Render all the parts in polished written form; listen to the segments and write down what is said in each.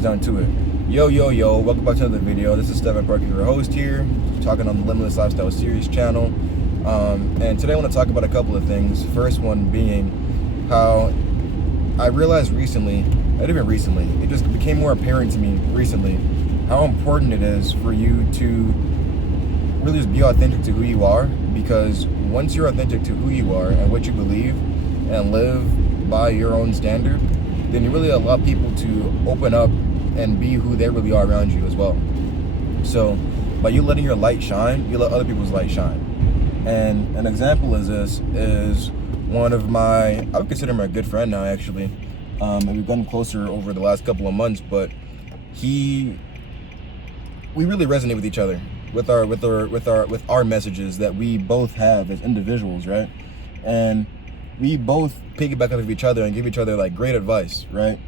Down to it. Yo, welcome back to another video. This is Stephen Parker, your host here, talking on the Limitless Lifestyle Series channel. And today I want to talk about a couple of things. First one being how I realized recently, not even recently, it just became more apparent to me recently, how important it is for you to really just be authentic to who you are. Because once you're authentic to who you are and what you believe and live by your own standard, then you really allow people to open up and be who they really are around you as well. So by you letting your light shine, you let other people's light shine. And an example is one of my, I would consider him a good friend now actually. And we've gotten closer over the last couple of months, but we really resonate with each other, with our messages that we both have as individuals, right? And we both piggyback off of each other and give each other like great advice, right?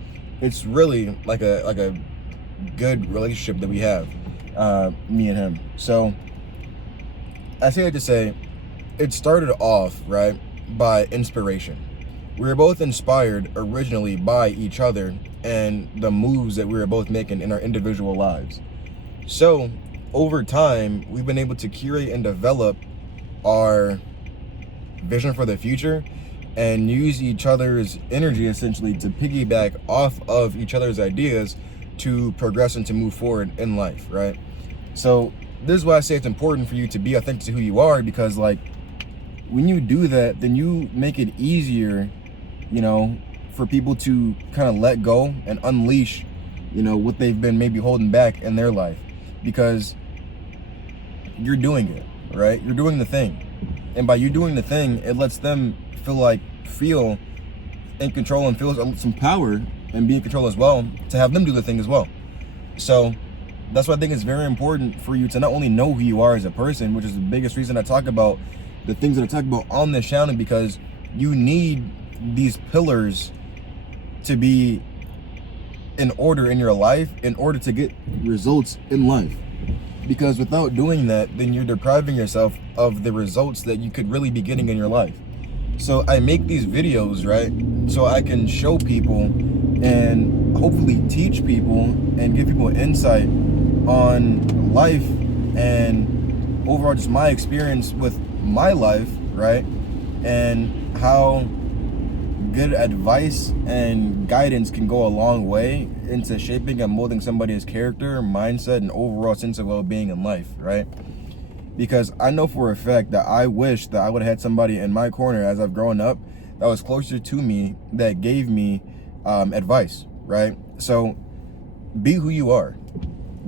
It's really like a good relationship that we have, me and him. So I say that to say, it started off, right, by inspiration. We were both inspired originally by each other and the moves that we were both making in our individual lives. So over time, we've been able to curate and develop our vision for the future and use each other's energy essentially to piggyback off of each other's ideas to progress and to move forward in life, right? So this is why I say it's important for you to be authentic to who you are, because like when you do that, then you make it easier, for people to kind of let go and unleash, what they've been maybe holding back in their life, because you're doing it, right? You're doing the thing. And by you doing the thing, it lets them feel in control and feel some power and be in control as well, to have them do the thing as well. So that's why I think it's very important for you to not only know who you are as a person, which is the biggest reason I talk about the things that I talk about on this channel, because you need these pillars to be in order in your life in order to get results in life. Because without doing that, then you're depriving yourself of the results that you could really be getting in your life. So I make these videos, right, so I can show people and hopefully teach people and give people insight on life and overall just my experience with my life, right, and how good advice and guidance can go a long way into shaping and molding somebody's character, mindset, and overall sense of well-being in life, right? Because I know for a fact that I wish that I would have had somebody in my corner as I've grown up that was closer to me, that gave me advice, right? So be who you are.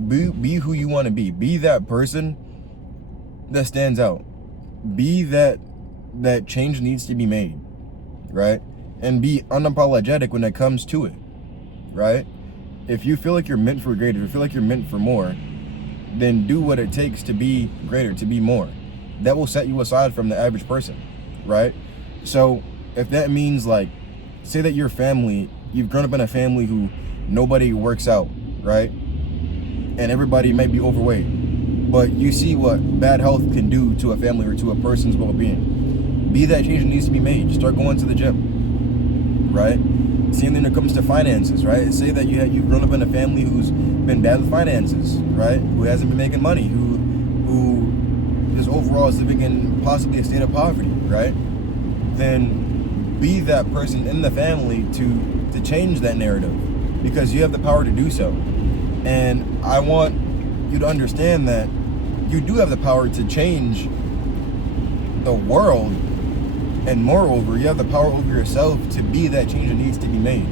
Be who you want to be. Be that person that stands out. Be that change needs to be made, right? And be unapologetic when it comes to it, right? If you feel like you're meant for greater, if you feel like you're meant for more, then do what it takes to be greater, to be more. That will set you aside from the average person, right? So if that means, like, say that your family, you've grown up in a family who nobody works out, right? And everybody might be overweight, but you see what bad health can do to a family or to a person's well-being. Be that change that needs to be made. Start going to the gym, right? Same thing when it comes to finances, right? Say that you've grown up in a family who's been bad with finances, right? Who hasn't been making money, who is overall is living in possibly a state of poverty, right? Then be that person in the family to change that narrative, because you have the power to do so. And I want you to understand that you do have the power to change the world, and moreover, you have the power over yourself to be that change that needs to be made.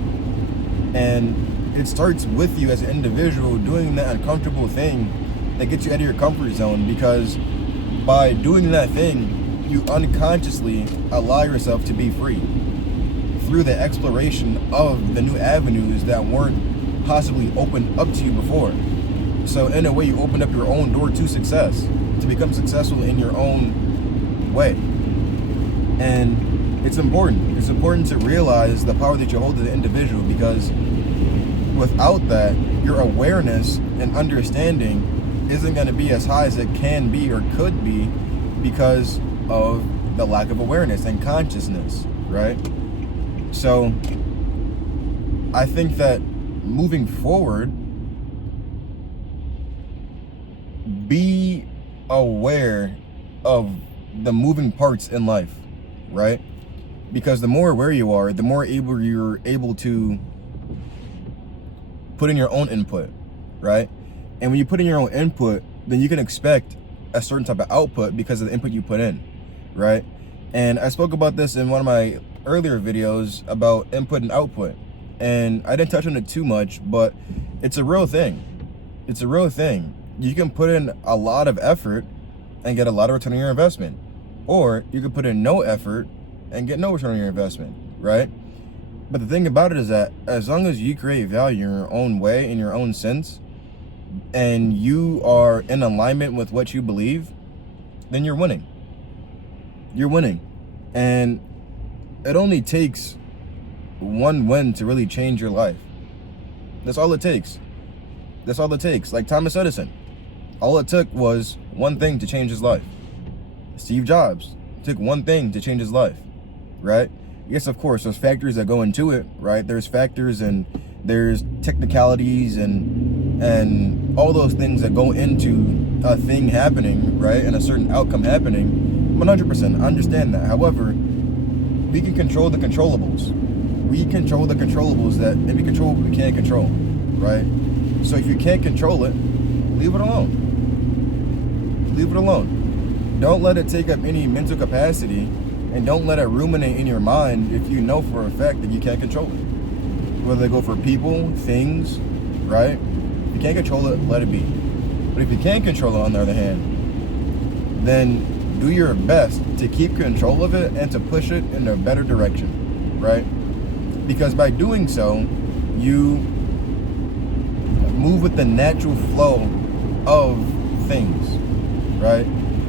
And it starts with you as an individual doing that uncomfortable thing that gets you out of your comfort zone, because by doing that thing, you unconsciously allow yourself to be free through the exploration of the new avenues that weren't possibly opened up to you before. So in a way, you open up your own door to success, to become successful in your own way. And it's important. It's important to realize the power that you hold as an individual, because without that, your awareness and understanding isn't going to be as high as it can be or could be, because of the lack of awareness and consciousness, right? So I think that moving forward, be aware of the moving parts in life, right? Because the more aware you are, the more you're able to put in your own input, right? And when you put in your own input, then you can expect a certain type of output because of the input you put in, right? And I spoke about this in one of my earlier videos about input and output, and I didn't touch on it too much, but it's a real thing. It's a real thing. You can put in a lot of effort and get a lot of return on your investment, or you can put in no effort and get no return on your investment, right? But the thing about it is that as long as you create value in your own way, in your own sense, and you are in alignment with what you believe, then you're winning. You're winning. And it only takes one win to really change your life. That's all it takes. That's all it takes. Like Thomas Edison. All it took was one thing to change his life. Steve Jobs took one thing to change his life, right? Yes, of course, there's factors that go into it, right? There's factors and there's technicalities and all those things that go into a thing happening, right? And a certain outcome happening. 100%, I understand that. However, we can control the controllables. We control the controllables and we control what we can't control, right? So if you can't control it, leave it alone. Leave it alone. Don't let it take up any mental capacity, and don't let it ruminate in your mind if you know for a fact that you can't control it. Whether they go for people, things, right? If you can't control it, let it be. But if you can't control it, on the other hand, then do your best to keep control of it and to push it in a better direction, right? Because by doing so, you move with the natural flow of things, right?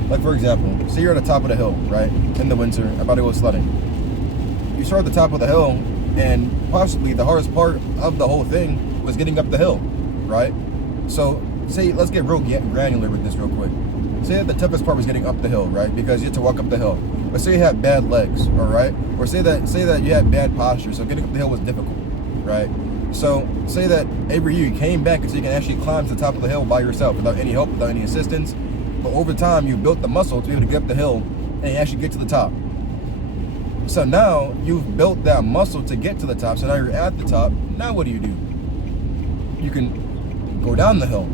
Like for example, say you're at the top of the hill, right? In the winter, about to go sledding. You start at the top of the hill, and possibly the hardest part of the whole thing was getting up the hill, right? So say, let's get real granular with this real quick. Say that the toughest part was getting up the hill, right? Because you had to walk up the hill. But say you had bad legs, all right? Or say that you had bad posture, so getting up the hill was difficult, right? So say that every year you came back until you can actually climb to the top of the hill by yourself without any help, without any assistance. But over time, you built the muscle to be able to get up the hill and you actually get to the top. So now you've built that muscle to get to the top. So now you're at the top. Now what do? You can go down the hill.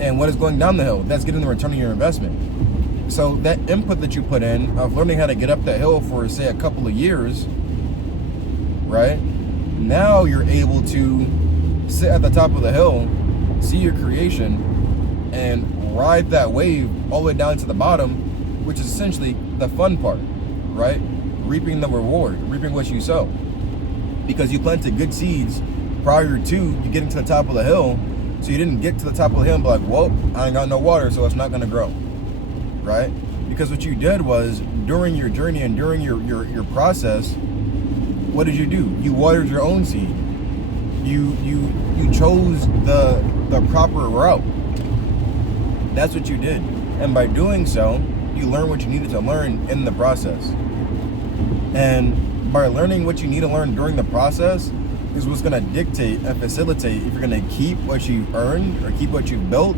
And what is going down the hill? That's getting the return on your investment. So that input that you put in of learning how to get up that hill for, say, a couple of years, right? Now you're able to sit at the top of the hill, see your creation, and ride that wave all the way down to the bottom, which is essentially the fun part, right? Reaping the reward, reaping what you sow. Because you planted good seeds prior to you getting to the top of the hill, so you didn't get to the top of the hill and be like, well, I ain't got no water, so it's not gonna grow, right? Because what you did was, during your journey and during your process, what did you do? You watered your own seed. You chose the proper route. That's what you did. And by doing so, you learn what you needed to learn in the process. And by learning what you need to learn during the process is what's going to dictate and facilitate if you're going to keep what you've earned or keep what you've built,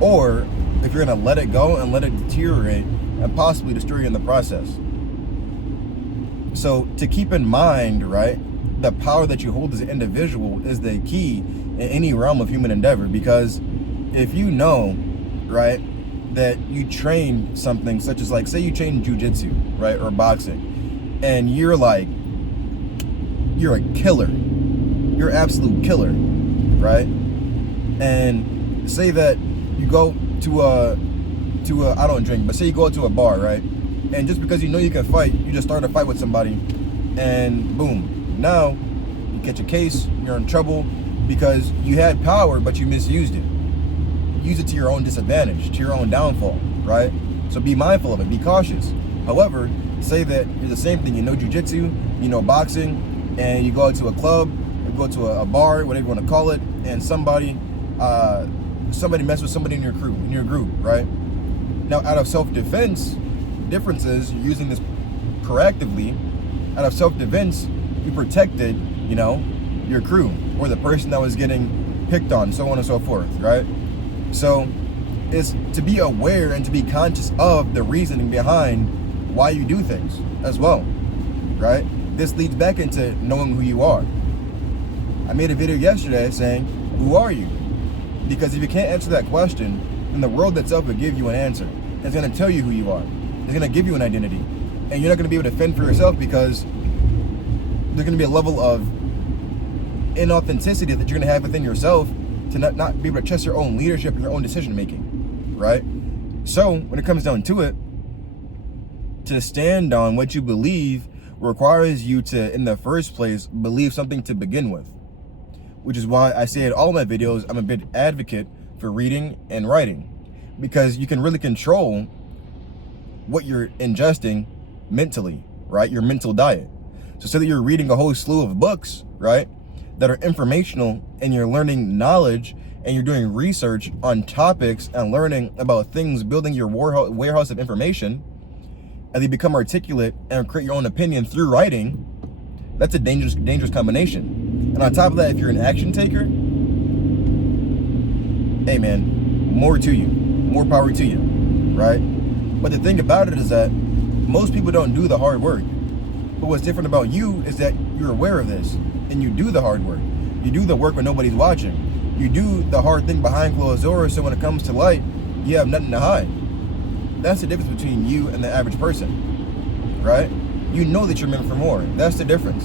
or if you're going to let it go and let it deteriorate and possibly destroy you in the process. So to keep in mind, right, the power that you hold as an individual is the key in any realm of human endeavor. Because if you know, right, that you train something such as, like, say you train jiu-jitsu, right, or boxing, and you're a killer, you're an absolute killer, right? And say that you go to a I don't drink, but say you go to a bar, right? And just because you know you can fight, you just start a fight with somebody, and boom, now you catch a case, you're in trouble because you had power, but you misused it. Use it to your own disadvantage, to your own downfall, right? So be mindful of it, be cautious. However, say that you're the same thing, you know jiu-jitsu, you know boxing, and you go to a club, you go to a bar, whatever you want to call it, and somebody messed with somebody in your group, right? Now, out of self-defense, differences, you're using this proactively, out of self-defense, you protected, your crew, or the person that was getting picked on, so on and so forth, right? So is to be aware and to be conscious of the reasoning behind why you do things as well, right? This leads back into knowing who you are. I made a video yesterday saying, who are you? Because if you can't answer that question, then the world itself will give you an answer. It's going to tell you who you are. It's going to give you an identity. And you're not going to be able to fend for yourself because there's going to be a level of inauthenticity that you're going to have within yourself to not be able to trust your own leadership and your own decision making, right? So when it comes down to it, to stand on what you believe requires you to, in the first place, believe something to begin with. Which is why I say in all my videos, I'm a big advocate for reading and writing, because you can really control what you're ingesting mentally, right? Your mental diet. So say that you're reading a whole slew of books, right, that are informational, and you're learning knowledge and you're doing research on topics and learning about things, building your warehouse of information, and you become articulate and create your own opinion through writing. That's a dangerous combination. And on top of that, if you're an action taker, hey man, more to you, more power to you, right? But the thing about it is that most people don't do the hard work. But what's different about you is that you're aware of this and you do the hard work. You do the work when nobody's watching. You do the hard thing behind closed doors, so when it comes to light, you have nothing to hide. That's the difference between you and the average person, right? You know that you're meant for more. That's the difference,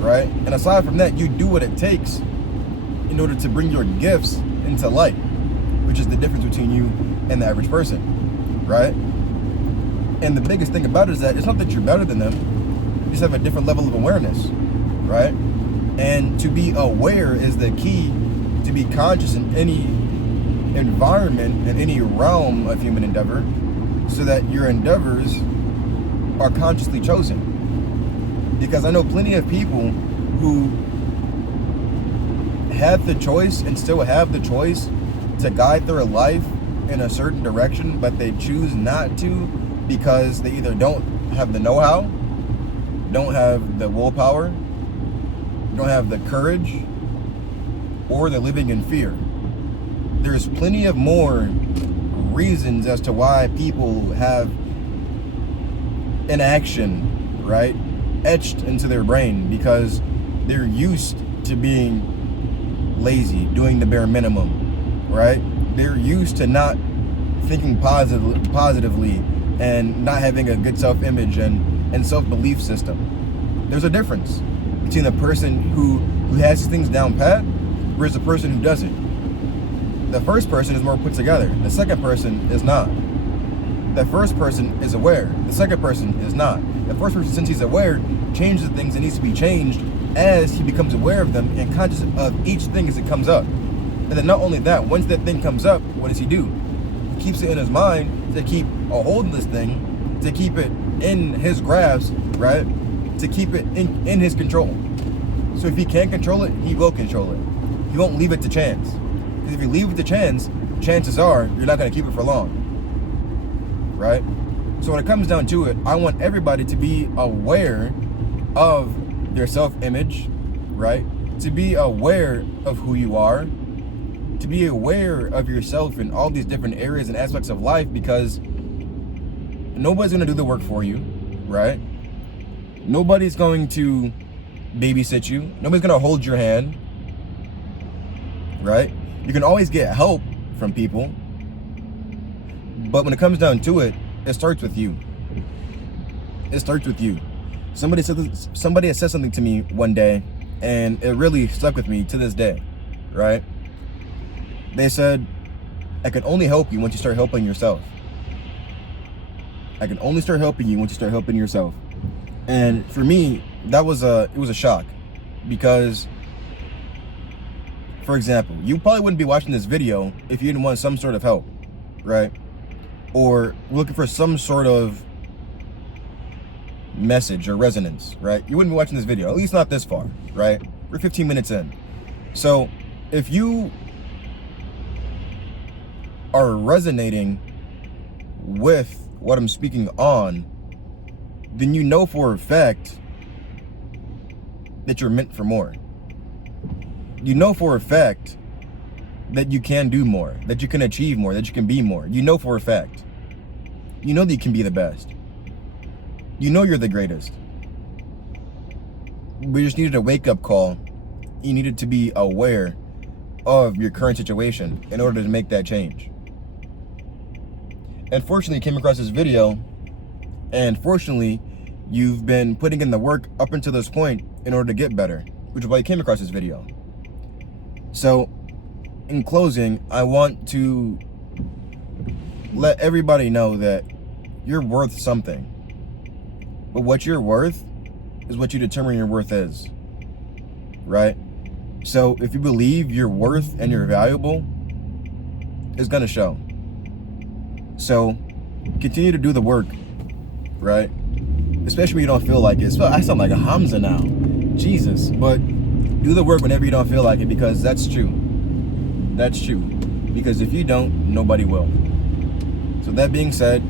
right? And aside from that, you do what it takes in order to bring your gifts into light, which is the difference between you and the average person, right? And the biggest thing about it is that it's not that you're better than them, you just have a different level of awareness, right? And to be aware is the key to be conscious in any environment, in any realm of human endeavor, so that your endeavors are consciously chosen. Because I know plenty of people who have the choice and still have the choice to guide their life in a certain direction, but they choose not to because they either don't have the know-how, don't have the willpower, don't have the courage, or they're living in fear. There's plenty of more reasons as to why people have inaction, right, etched into their brain, because they're used to being lazy, doing the bare minimum, right? They're used to not thinking positively and not having a good self-image and self-belief system. There's a difference between the person who has things down pat versus the person who doesn't. The first person is more put together. The second person is not. The first person is aware. The second person is not. The first person, since he's aware, changes the things that needs to be changed as he becomes aware of them and conscious of each thing as it comes up. And then not only that, once that thing comes up, what does he do? He keeps it in his mind to keep a hold of this thing, to keep it in his grasp, right? To keep it in his control. So if he can't control it, he will control it. He won't leave it to chance. Because if you leave it to chance, chances are you're not going to keep it for long, right? So when it comes down to it, I want everybody to be aware of their self-image, right? To be aware of who you are, to be aware of yourself in all these different areas and aspects of life, because nobody's going to do the work for you, right? Nobody's going to babysit you. Nobody's going to hold your hand, right? You can always get help from people, but when it comes down to it, it starts with you. It starts with you. Somebody had said something to me one day, and it really stuck with me to this day, right? They said, I can only help you once you start helping yourself. I can only start helping you once you start helping yourself. And for me, it was a shock, because, for example, you probably wouldn't be watching this video if you didn't want some sort of help, right? Or looking for some sort of message or resonance, right? You wouldn't be watching this video, at least not this far, right? We're 15 minutes in. So if you are resonating with what I'm speaking on, then you know for a fact that you're meant for more. You know for a fact that you can do more, that you can achieve more, that you can be more. You know for a fact. You know that you can be the best. You know you're the greatest. We just needed a wake-up call. You needed to be aware of your current situation in order to make that change. And fortunately, you came across this video, and fortunately, you've been putting in the work up until this point in order to get better, which is why you came across this video. So, in closing, I want to let everybody know that you're worth something. But what you're worth is what you determine your worth is, right? So if you believe you're worth and you're valuable, it's gonna show. So continue to do the work, right? Especially when you don't feel like it. I sound like a Hamza now, Jesus. But do the work whenever you don't feel like it, because that's true. That's true. Because if you don't, nobody will. So that being said,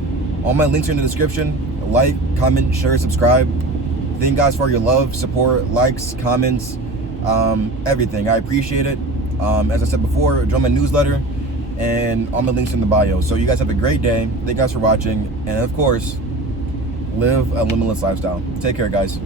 all my links are in the description. Like, comment, share, subscribe. Thank you guys for your love, support, likes, comments, everything. I appreciate it. As I said before, join my newsletter and all my links in the bio. So you guys have a great day. Thank you guys for watching. And of course, live a limitless lifestyle. Take care, guys.